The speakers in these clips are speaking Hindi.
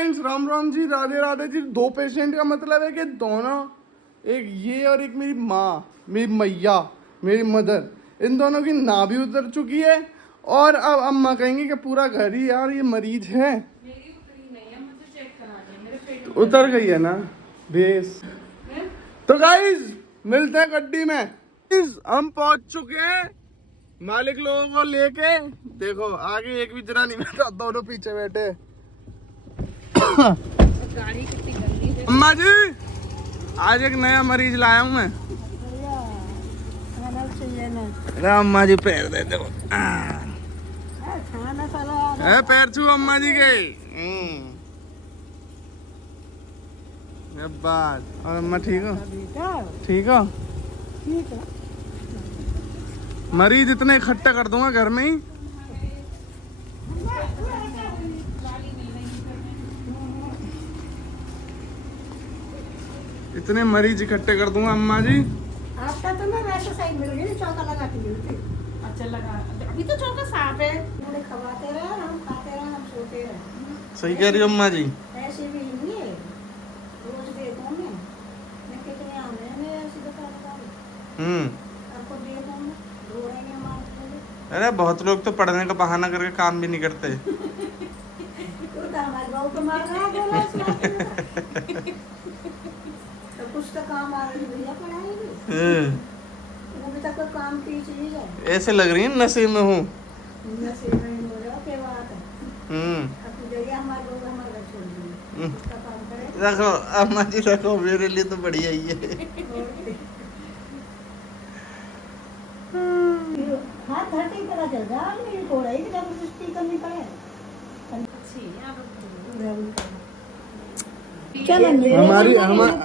फ्रेंड्स, राम राम जी, राधे राधे जी। 2 पेशेंट का मतलब है कि दोनों, एक ये और एक मेरी माँ, मेरी मैया, मेरी मदर, इन दोनों की नाभि उतर चुकी है। और अब अम्मा कहेंगे कि पूरा घर ही यार ये मरीज है। मेरी उतरी नहीं है, मुझे चेक करानी है, मेरे पेट में उतर गई है ना बेस। तो गाइस मिलते हैं गड्डी में। हम पहुंच चुके हैं मालिक लोगों को लेके। देखो आगे एक भी जना नहीं बैठा, दोनों पीछे बैठे। गाड़ी कितनी गंदी है। अम्मा जी, आज एक नया मरीज लाया हूँ मैं। अरे अम्मा जी पैर दे दो। पैर छू अम्मा जी के। बात। और अम्मा ठीक हो? ठीक हो? मरीज इतने इकट्ठे कर दूंगा घर में ही। इतने मरीज इकट्ठे कर दूंगा अम्मा जी। आपका तो ना वैसे सही मिल गई, चौका लगाती मिलती। अच्छा लगा, अभी तो चौका साफ है। थोड़े खवाते रहे, हम खाते रहे, हम सोते रहे। सही कह रही हो अम्मा जी। ऐसे भी नहीं है, रोज देखो मैं कितने आने में ऐसी बता आपको देखो मैं रो रहे हैं हमारे। अरे बहुत लोग तो पढ़ने का बहाना करके काम भी नहीं करते। तो हमारे बहू को मार रहा बोला तो कुछ तो काम आ रही भैया, पढ़ाई भी अभी तक कोई काम की चीज है। ऐसे लग रही है नशे में हूँ। नशे में हो रहा क्या बात है। अब जगह हमारे बहू हमारे घर छोड़ दी, उसका काम करे। रखो अम्मा जी रखो, मेरे लिए तो बढ़िया ही है। हाथ धरते ही पता चल रहा है, मेरी थोड़ा ही जबरदस्ती करनी पड़े। अच्छी है आप।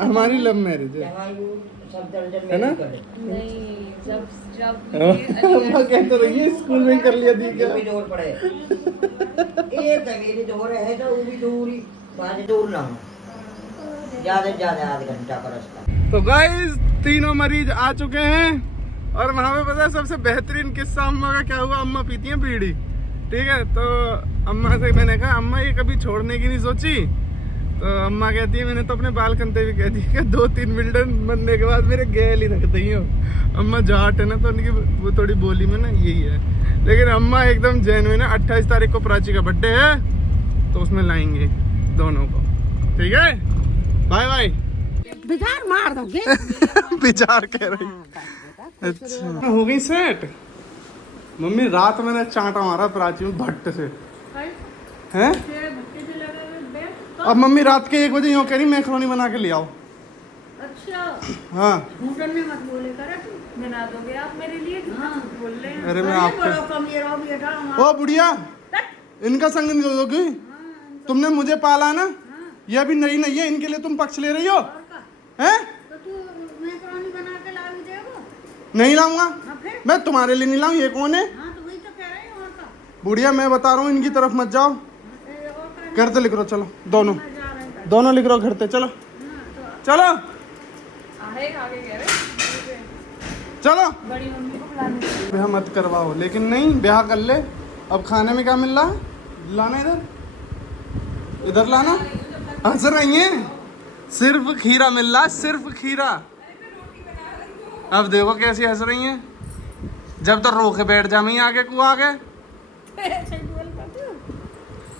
हमारी लव मैरिज है ना? नहीं, जब जब अम्मा कहते रहिए स्कूल में कर लिया थी क्या? जोर पड़े एक मेरी जोर है तो वो भी दूरी बाजे दूर ना हो, ज्यादा से ज्यादा आधा घंटा का रास्ता। तो गाइस तीनों मरीज आ चुके हैं और वहाँ पे पता है सबसे बेहतरीन किस्सा अम्मा का क्या हुआ। अम्मा पीती हैं बीड़ी, ठीक है। तो अम्मा से मैंने कहा अम्मा ये कभी छोड़ने की नहीं सोची? तो अम्मा कहती है मैंने तो अपने बाल कंते भी कह दी कि 2-3 मिल्टन बनने के बाद मेरे गैल ही रख दी हो। अम्मा जाट है ना, तो उनकी वो थोड़ी बोली में ना यही है। लेकिन अम्मा एकदम जेन्युइन है। 28 तारीख को प्राची का बर्थडे है, तो उसमें लाएंगे दोनों को, ठीक है। Bye bye. बिजार मार दोगे। बिजार कह रही। अच्छा हो गई सेट। मम्मी रात मैंने चांटा मारा प्राची में भट्ट से, हैं? अब मम्मी रात के 1 बजे यूँ कह रही मैक्रोनी बना के ले आओ। अच्छा हाँ घूटन में मत बोले कर तू। बना दोगे आप मेरे लिए? बोल रहे हैं। अरे मैं आपको, ओ बुढ़िया इनका संग नहीं दोगी? तुमने मुझे पाला ना, ये अभी नई नहीं है, इनके लिए तुम पक्ष ले रही हो हैं? तो तू मैक्रोनी बना के ला देगा? नहीं लाऊंगा मैं, तुम्हारे लिए नहीं लाऊं। ये कौन है? हाँ तो वही तो कह रहे हैं। और का बुढ़िया मैं बता रहा हूँ इनकी तरफ मत जाओ। घर से लिख रहो, चलो दोनों लिख रहो घर से। चलो चलो आगे कह रहे चलो। बड़ी मम्मी को बुलाने। ब्याह मत करवाओ, लेकिन नहीं ब्याह कर ले। अब खाने में क्या मिल रहा है? लाना इधर लाना। हंस रही है, सिर्फ खीरा मिल रहा है, सिर्फ खीरा। अब देखो कैसी हंस रही है। जब तो रो के बैठ जा मैं आगे को आगे।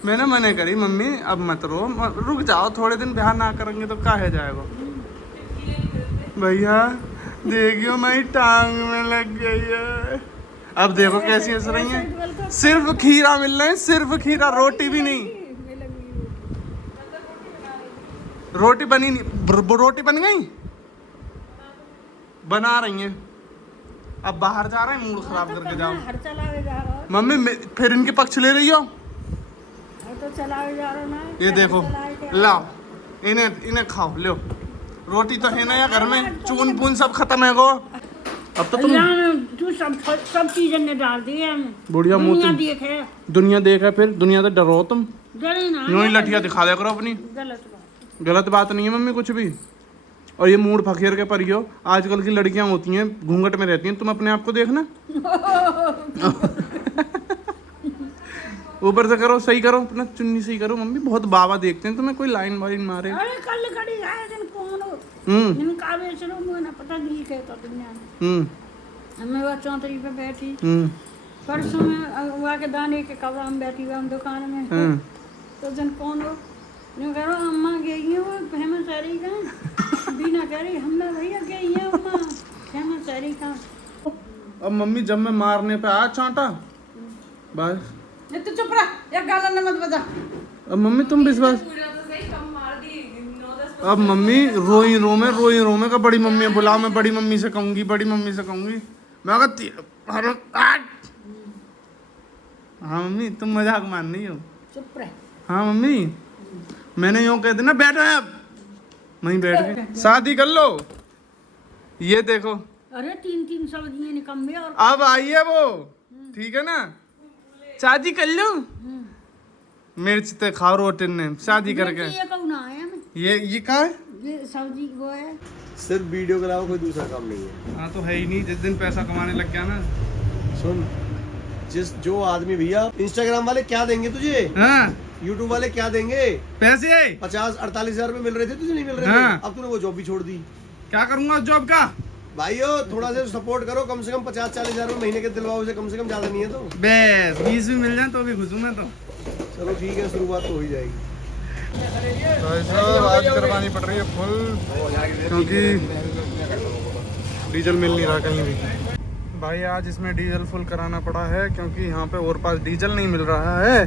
मैंने मने करी मम्मी अब मत रो, रुक जाओ थोड़े दिन, ब्याह ना करेंगे तो काहे जाएगा। भैया देखियो मेरी टांग में लग गई है। अब देखो कैसी हंस रही है। सिर्फ खीरा मिल रहे हैं, सिर्फ खीरा, रोटी भी नहीं। रोटी बनी नहीं, रोटी बन गई, बना रही हैं। अब बाहर जा रहे हैं, मूड खराब करके जाओ। हर चलावे जा रहा है मम्मी फिर इनके पक्ष ले रही हो। तो चलावे जा रहा ना। ये देखो लाओ, इन्हें खाओ, लो। रोटी तो है ना या घर में, चून पून सब खत्म है गो। अब तो तुम तू सब चीजें ने डाल दी है। बुढ़िया दुनिया मुँह देखे, दुनिया देखा, फिर दुनिया से डरो तुम। डरे ना, यूं ही लठिया दिखा दिया करो अपनी। गलत बात नहीं है मम्मी कुछ भी। और ये मूड फकीर के परियो, आजकल की लड़कियां होती हैं घूंघट में रहती हैं, तुम अपने आप को देखना। ऊपर से करो, सही करो, अपना चुन्नी सही करो। मम्मी बहुत बाबा देखते हैं तुम्हें, कोई लाइन वाइन मारे। अरे कल कड़ी आए दिन कौन हो हम्म निम कावे चलो मुझे ना पता नहीं के तो दुनिया में हम्म मैं वो चौंतरी पे बैठी हम्म परसों में वहाँ के दाने के कबा में बैठी हुई हम दुकान में हम्म। तो जन कौन हो यूँ कह रहा अम्मा गई है वो फेमस सारी का बीना कह रही हमने भैया गई है अम्मा फेमस सारी का। अब मम्मी जब मैं मारने पे आया चांटा बस। ये तो चुप रह एक गाला न मत बजा। अब मम्मी तुम विश्वास, पूरा तो सही कम मार दी 9-10। अब मम्मी रोई रो में का बड़ी मम्मी बुलाओ, मैं बड़ी मम्मी से कहूंगी, बड़ी मम्मी से कहूंगी। मैं हाँ मम्मी तुम मजाक मान रही हो। चुप रह। हाँ मम्मी मैंने यूँ कह देना बैठो अब, वहीं बैठ के शादी कर लो। ये देखो अरे 3-3 सब्जियां निकम्बे और अब आई है वो, ठीक है ना, शादी कर लो। मिर्च तो खाओ रोटी ने शादी करके। ये कौन आया मैं ये क्या है? ये सब्जी वो है। सिर्फ वीडियो के अलावा कोई दूसरा काम नहीं है। हाँ तो है ही नहीं, जिस दिन पैसा कमाने लग गया ना। सुन, जो आदमी भैया इंस्टाग्राम वाले क्या देंगे तुझे, हाँ यूट्यूब वाले क्या देंगे, पैसे 50-48 हजार रुपए मिल रहे थे तुझे, नहीं मिल रहे हाँ। थे। अब तूने वो जॉब भी छोड़ दी। क्या करूंगा उस जॉब का? भाइयों थोड़ा सा सपोर्ट करो, कम से कम 50-40 हजार रुपए महीने के दिलवाओ उसे, कम से कम ज्यादा नहीं है तो। बस 20 भी मिल जाए तो भी खुश हूँ मैं तो। चलो ठीक है, शुरुआत तो हो ही जाएगी। आज करवानी पड़ रही है फुल, क्योंकि डीजल मिल नहीं रहा कहीं भी। भाई आज इसमें डीजल फुल कराना पड़ा है, क्योंकि यहाँ पे और पास डीजल नहीं मिल रहा है।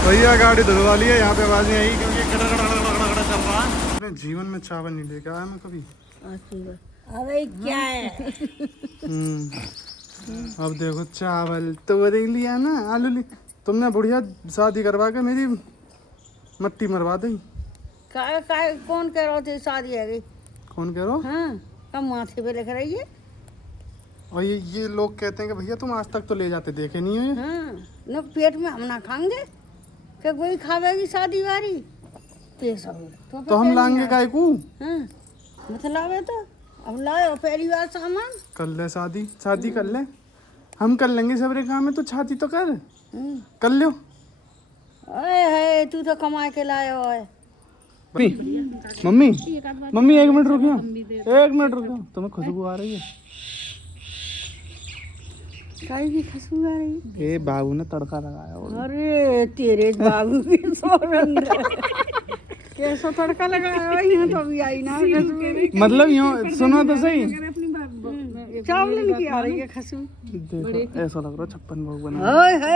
भैया गाड़ी धुलवा ली है, यहाँ पे आवाज नहीं आई क्योंकि चल रहा है। अपने जीवन में चावल नहीं लेके आया मैं कभी। अरे क्या है अब देखो चावल तो देख लिया ना, आलू ली। तुमने बढ़िया शादी करवा के मेरी मट्टी मरवा दी। कौन कह रहे थे शादी है गई? कौन कह रहा हो? हाँ कम माथे पे लिख रही है। और ये लोग कहते हैं कि भैया तुम आज तक तो ले जाते देखे नहीं हो ये। हाँ न पेट में हम ना खाएंगे क्या कोई खावेगी शादी वारी पैसा तो हम लाएंगे काय को? हाँ मतलब है तो अब लाओ पहली बार सामान कर ले शादी कर ले, हम कर लेंगे सबरे काम में, तो छाती तो कर कर लो। अरे है तू तो कमा के लायो है। मम्मी 1 मिनट रुकियो, 1 मिनट रुकियो, तुम्हें खुशबू आ रही है? काई की खुशबू आ रही है? ए बाबू ने तड़का लगाया होगा। अरे तेरे बाबू के सौरंग कैसा तड़का लगाया है? यहाँ तो अभी आई ना खुशबू। मतलब यूँ सुनो तो सही, चावल की आ रही है खुशबू। देखो ऐसा लग रहा है 56 भोग बना। ओए है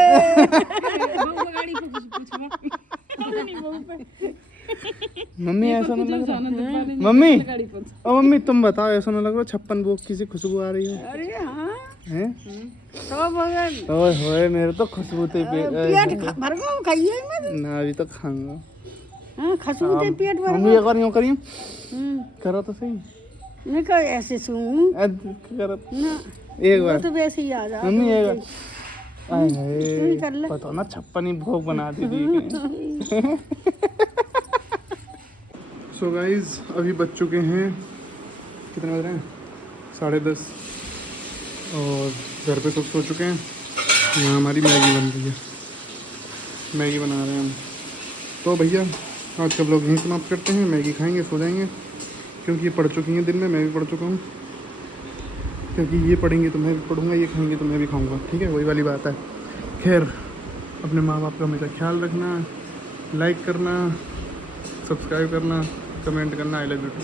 मम्मी ऐसा ना लग रहा? मम्मी ओ मम्मी तुम बताओ, ऐसा ना लग रहा 56 भोग की सी खुशबू आ रही है? अरे हाँ हैं? तो बगल ओए होए मेरे तो खुशबू ते पेट भर गया खाइए मत। ना अभी तो खाऊंगा। हाँ खुशबू ते पेट भर मम्मी एक बार यूँ करियो, गया। करो तो सही। मैं कह ऐसे सूं करो ना एक वो बार तो वैसे ही आ जा। मम्मी एक बार। आय तू ही कर ले। हाय पता ना 56 ही भोग बना दी थी। सो गाइज अभी बज चुके हैं, कितने बज रहे हैं? 10:30। और घर पे सब सो चुके हैं। यहाँ हमारी मैगी बन रही है, मैगी बना रहे हैं हम। तो भैया आज का ब्लॉग यहीं समाप्त करते हैं, मैगी खाएंगे सो जाएंगे, क्योंकि ये पढ़ चुकी हैं दिन में, मैं भी पढ़ चुका हूँ। क्योंकि ये पढ़ेंगे तो मैं भी पढ़ूंगा, ये खाएंगे तो मैं भी खाऊंगा, ठीक है वही वाली बात है। खैर अपने माँ बाप का हमेशा ख्याल रखना, लाइक करना, सब्सक्राइब करना, कमेंट करना। I love you to.